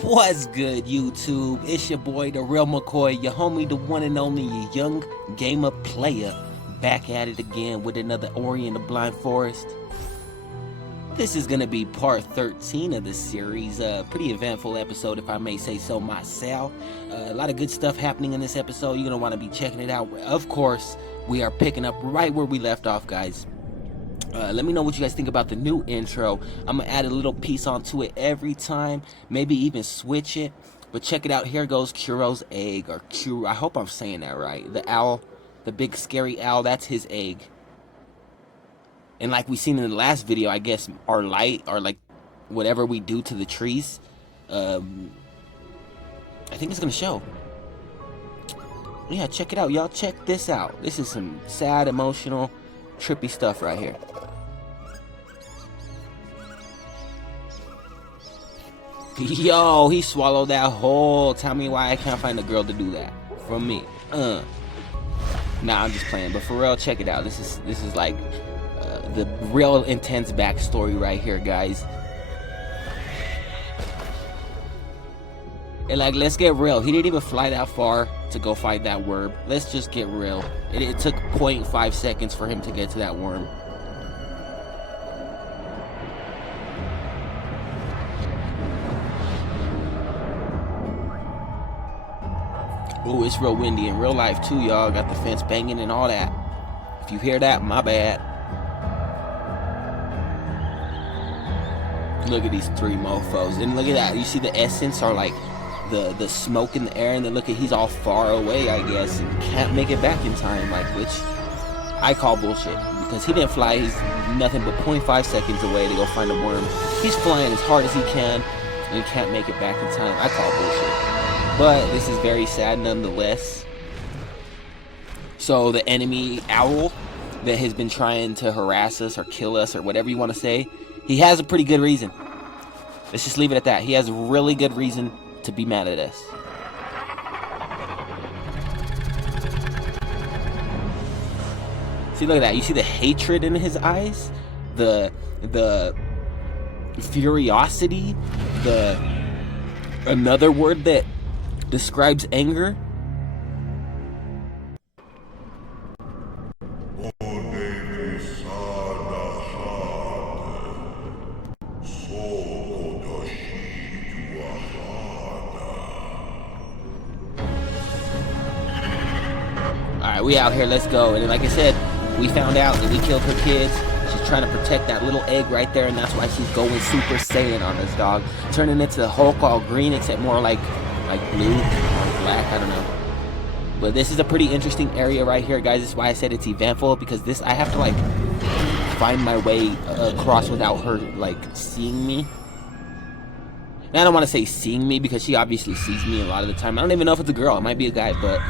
What's good, YouTube? It's your boy, the real McCoy, your homie, the one and only, your young gamer player, back at it again with another Ori in the Blind Forest. This is gonna be part 13 of this series. Pretty eventful episode, if I may say so myself. A lot of good stuff happening in this episode. You're gonna want to be checking it out. Of course, we are picking up right where we left off, guys. Let me know what you guys think about the new intro. I'm gonna add a little piece onto it every time, maybe even switch it. But check it out. Here goes Kuro's egg, or Kuro. I hope I'm saying that right. The owl, the big scary owl. That's his egg. And like we seen in the last video, I guess our light, or like whatever we do to the trees, I think it's gonna show. Yeah, check it out, y'all. Check this out. This is some sad, emotional, trippy stuff right here. Yo, he swallowed that whole. Tell me why I can't find a girl to do that from me. Nah, I'm just playing. But for real, check it out. This is like the real intense backstory right here, guys. And like, let's get real. He didn't even fly that far to go find that worm. Let's just get real. It took 0.5 seconds for him to get to that worm. Ooh, it's real windy in real life too, y'all. Got the fence banging and all that. If you hear that, my bad. Look at these three mofos. And look at that. You see the essence, or like the smoke in the air, and then look at, he's all far away, I guess, and can't make it back in time, like, which I call bullshit, because he didn't fly. He's nothing but 0.5 seconds away to go find a worm. He's flying as hard as he can, and he can't make it back in time. I call bullshit. But this is very sad nonetheless. So the enemy owl that has been trying to harass us or kill us or whatever you want to say, he has a pretty good reason. Let's just leave it at that. He has a really good reason to be mad at us. See, look at that. You see the hatred in his eyes? The furiosity? Another word that describes anger. Alright, we out here, let's go. And like I said, we found out that we killed her kids. She's trying to protect that little egg right there, and that's why she's going Super Saiyan on us, dog. Turning into the Hulk all green, except more like blue or black, I don't know. But this is a pretty interesting area right here, guys. This is why I said it's eventful, because this, I have to like find my way across without her like seeing me. And I don't want to say seeing me, because she obviously sees me a lot of the time. I don't even know if it's a girl, it might be a guy, but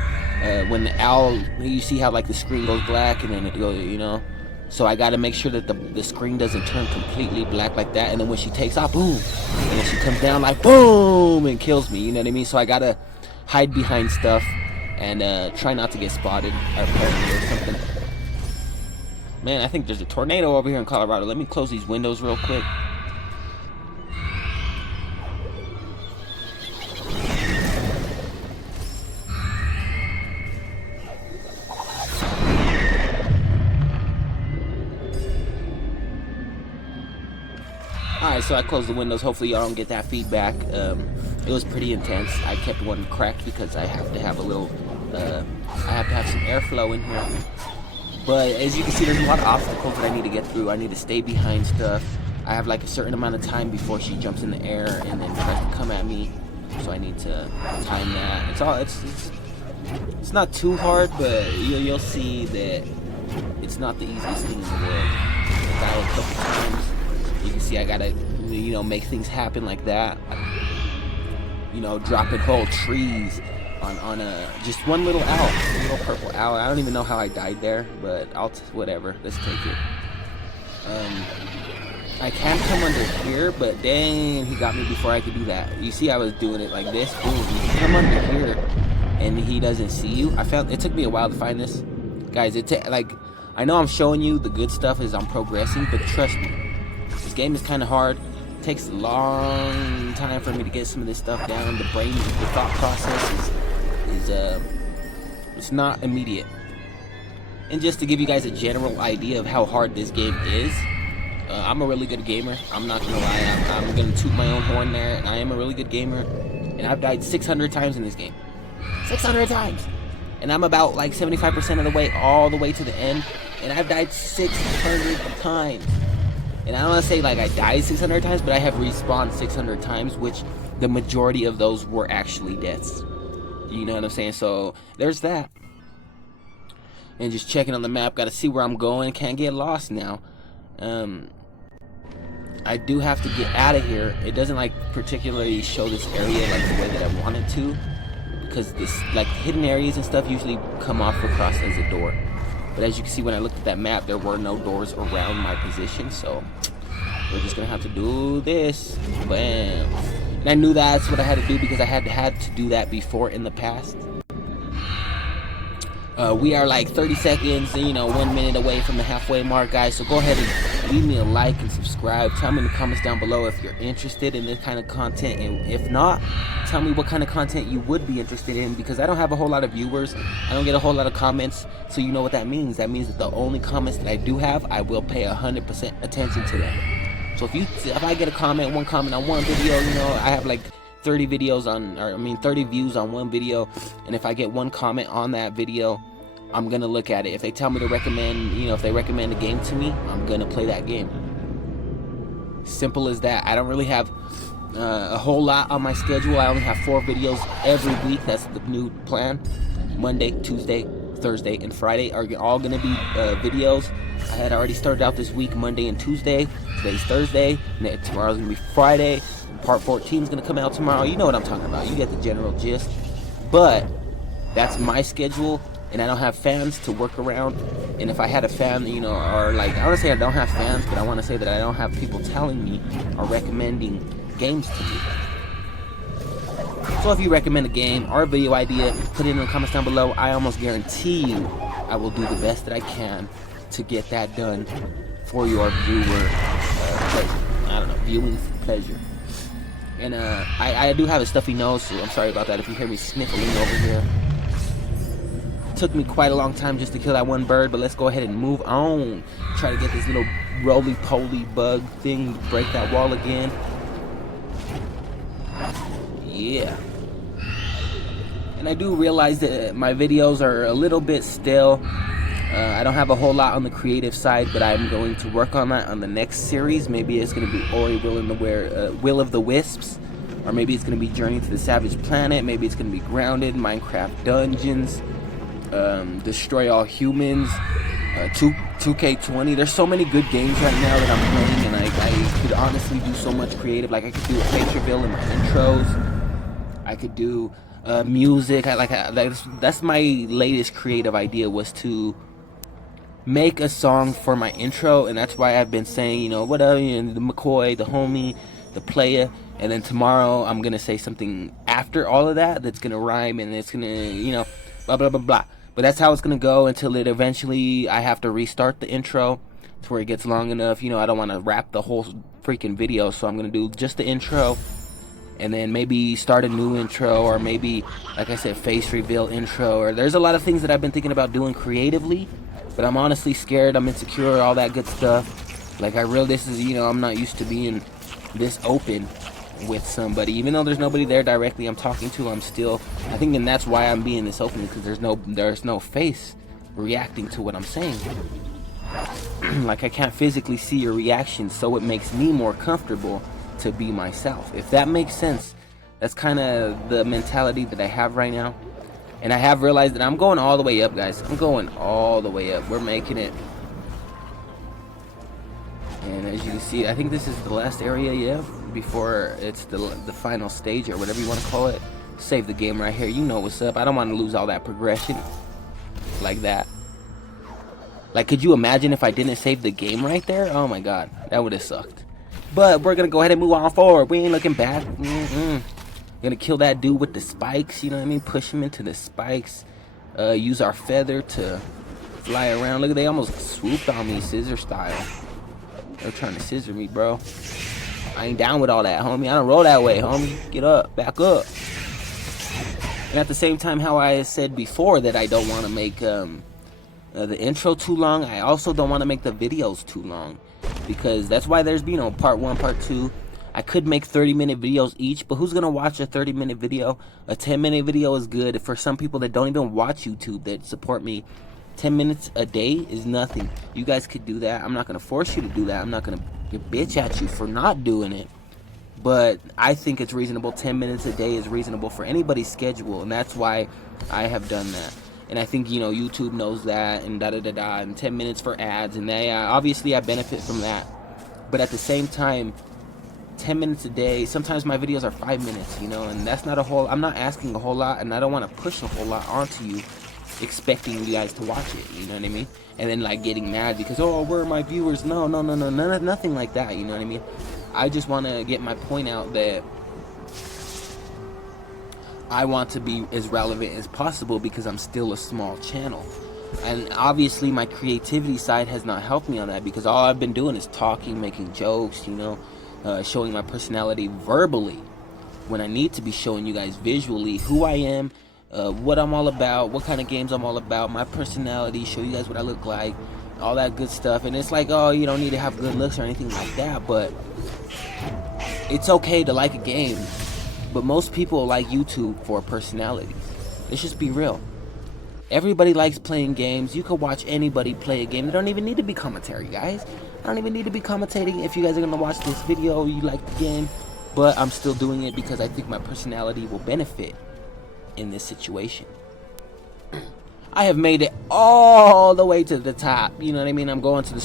when the owl, you see how like the screen goes black and then it goes, you know. So I gotta make sure that the screen doesn't turn completely black like that, and then when she takes off, boom, and then she comes down like boom and kills me, you know what I mean? So I gotta hide behind stuff and try not to get spotted or something. Man, I think there's a tornado over here in Colorado. Let me close these windows real quick. Alright, so I closed the windows. Hopefully y'all don't get that feedback. It was pretty intense. I kept one cracked because I have to have a little, I have to have some airflow in here. But as you can see, there's a lot of obstacles that I need to get through. I need to stay behind stuff. I have like a certain amount of time before she jumps in the air and then tries to come at me. So I need to time that. It's not too hard, but you'll see that it's not the easiest thing in the world. I died a couple times. You can see I gotta, you know, make things happen like that. You know, dropping whole trees on just one little owl, a little purple owl. I don't even know how I died there, but whatever. Let's take it. I can come under here, but dang, he got me before I could do that. You see, I was doing it like this. Boom, you come under here, and he doesn't see you. It took me a while to find this, guys. Like, I know I'm showing you the good stuff as I'm progressing, but trust me, this game is kind of hard. Takes a long time for me to get some of this stuff down. The thought process is it's not immediate. And just to give you guys a general idea of how hard this game is, I'm a really good gamer. I'm not gonna lie. I'm gonna toot my own horn there. I am a really good gamer, and I've died 600 times in this game. 600 times, and I'm about like 75% of the way, all the way to the end, and I've died 600 times. And I don't want to say like I died 600 times, but I have respawned 600 times, which the majority of those were actually deaths. You know what I'm saying? So there's that. And just checking on the map, got to see where I'm going. Can't get lost now. I do have to get out of here. It doesn't like particularly show this area like the way that I want it to, because this like hidden areas and stuff usually come off across as a door. But as you can see, when I looked at that map, there were no doors around my position, so we're just gonna have to do this. Bam. And I knew that's what I had to do because I had to do that before in the past. We are like 30 seconds, 1 minute away from the halfway mark, guys. So go ahead and leave me a like and subscribe. Tell me in the comments down below if you're interested in this kind of content, and if not, tell me what kind of content you would be interested in, because I don't have a whole lot of viewers. I don't get a whole lot of comments, so you know what that means. That means that the only comments that I do have, I will pay 100% attention to them. So if I get one comment on one video, I have like 30 videos on, 30 views on one video, and if I get one comment on that video, I'm gonna look at it. If they tell me to recommend, if they recommend a game to me, I'm gonna play that game. Simple as that. I don't really have a whole lot on my schedule. I only have 4 videos every week. That's the new plan. Monday, Tuesday, Thursday, and Friday are all gonna be videos. I had already started out this week Monday and Tuesday. Today's Thursday. Tomorrow's gonna be Friday. Part 14 is gonna come out tomorrow. You know what I'm talking about. You get the general gist. But that's my schedule, and I don't have fans to work around. And if I had a fan, or like, I want to say I don't have fans, but I want to say that I don't have people telling me or recommending games to me. So if you recommend a game or a video idea, put it in the comments down below. I almost guarantee you I will do the best that I can to get that done for your viewer pleasure. I don't know, viewing pleasure. And I do have a stuffy nose, so I'm sorry about that if you hear me sniffling over here. Took me quite a long time just to kill that one bird, but let's go ahead and move on. Try to get this little roly-poly bug thing, break that wall again. Yeah. And I do realize that my videos are a little bit stale. I don't have a whole lot on the creative side, but I'm going to work on that on the next series. Maybe it's going to be Ori Will of the Wisps, or maybe it's going to be Journey to the Savage Planet. Maybe it's going to be Grounded, Minecraft Dungeons, Destroy All Humans, 2K20. There's so many good games right now that I'm playing, and I could honestly do so much creative. Like I could do a Patriotville in my intros. I could do music. That's my latest creative idea, was to make a song for my intro, and that's why I've been saying, what up, the McCoy, the homie, the player, and then tomorrow I'm gonna say something after all of that that's gonna rhyme, and it's gonna, blah blah blah blah. But that's how it's gonna go until it eventually I have to restart the intro to where it gets long enough. I don't want to wrap the whole freaking video, so I'm gonna do just the intro, and then maybe start a new intro, or maybe, like I said, face reveal intro. Or there's a lot of things that I've been thinking about doing creatively, but I'm honestly scared. I'm insecure, all that good stuff. Like this is, I'm not used to being this open with somebody, even though there's nobody there directly I'm talking to. I think, and that's why I'm being this open, because there's no face reacting to what I'm saying. Like I can't physically see your reaction, so it makes me more comfortable to be myself, if that makes sense. That's kind of the mentality that I have right now, and I have realized that I'm going all the way up, guys. I'm going all the way up. We're making it. And as you can see, I think this is the last area, before it's the final stage, or whatever you want to call it. Save the game right here. You know what's up. I don't want to lose all that progression like that. Like, could you imagine if I didn't save the game right there? Oh my god, that would have sucked. But we're gonna go ahead and move on forward. We ain't looking back. Gonna kill that dude with the spikes, push him into the spikes. Use our feather to fly around. Look, they almost swooped on me scissor style. They're trying to scissor me, bro. I ain't down with all that, homie. I don't roll that way, homie. Get up, back up. And at the same time, how I said before that I don't want to make the intro too long, I also don't want to make the videos too long, because that's why there's, you know, part 1, part 2. I could make 30-minute videos each, but who's gonna watch a 30-minute video? A 10-minute video is good for some people that don't even watch YouTube, that support me. 10 minutes a day is nothing. You guys could do that. I'm not gonna force you to do that. I'm not gonna bitch at you for not doing it. But I think it's reasonable. 10 minutes a day is reasonable for anybody's schedule, and that's why I have done that. And I think, you know, YouTube knows that, and da-da-da-da, and 10 minutes for ads, and they obviously I benefit from that. But at the same time, 10 minutes a day, sometimes my videos are 5 minutes, you know, and that's not a whole, I'm not asking a whole lot, and I don't want to push a whole lot onto you, expecting you guys to watch it, you know what I mean? And then, like, getting mad because, oh, where are my viewers? No, nothing like that, you know what I mean? I just want to get my point out that I want to be as relevant as possible because I'm still a small channel. And obviously my creativity side has not helped me on that, because all I've been doing is talking, making jokes, you know, showing my personality verbally, when I need to be showing you guys visually who I am, what I'm all about, what kind of games I'm all about, my personality, show you guys what I look like, all that good stuff. And it's like, oh, you don't need to have good looks or anything like that, but it's okay to like a game. But most people like YouTube for personality. Let's just be real. Everybody likes playing games. You could watch anybody play a game. They don't even need to be commentary, guys. I don't even need to be commentating. If you guys are gonna watch this video, you like the game, but I'm still doing it because I think my personality will benefit in this situation. I have made it all the way to the top. You know what I mean? I'm going to the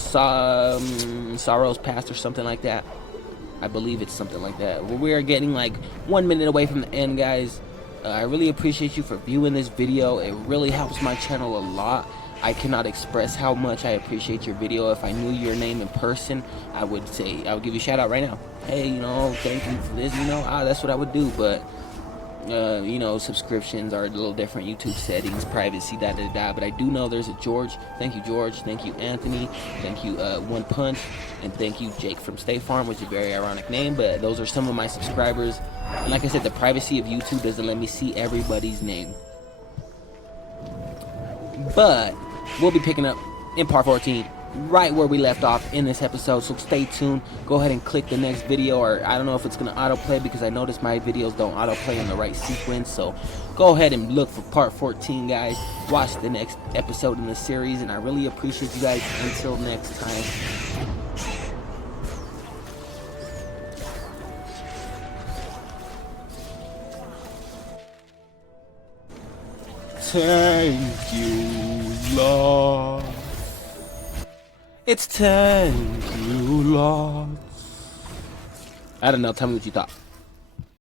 Sorrow's Past or something like that. I believe it's something like that. We're getting like 1 minute away from the end, guys. I really appreciate you for viewing this video. It really helps my channel a lot. I cannot express how much I appreciate your video. If I knew your name in person, I would give you a shout out right now. Hey, you know, thank you for this, you know, that's what I would do. But you know, subscriptions are a little different, YouTube settings, privacy, da-da-da. But I do know there's a George. Thank you, George. Thank you, Anthony. Thank you, One Punch. And thank you, Jake from State Farm, which is a very ironic name. But those are some of my subscribers. And like I said, the privacy of YouTube doesn't let me see everybody's name. But we'll be picking up in part 14 right where we left off in this episode, so stay tuned. Go ahead and click the next video, or I don't know if it's going to autoplay, because I noticed my videos don't autoplay in the right sequence. So go ahead and look for part 14, guys. Watch the next episode in the series, and I really appreciate you guys. Until next time. TankYuhLotzz. It's TankYuhLotzz. I don't know. Tell me what you thought.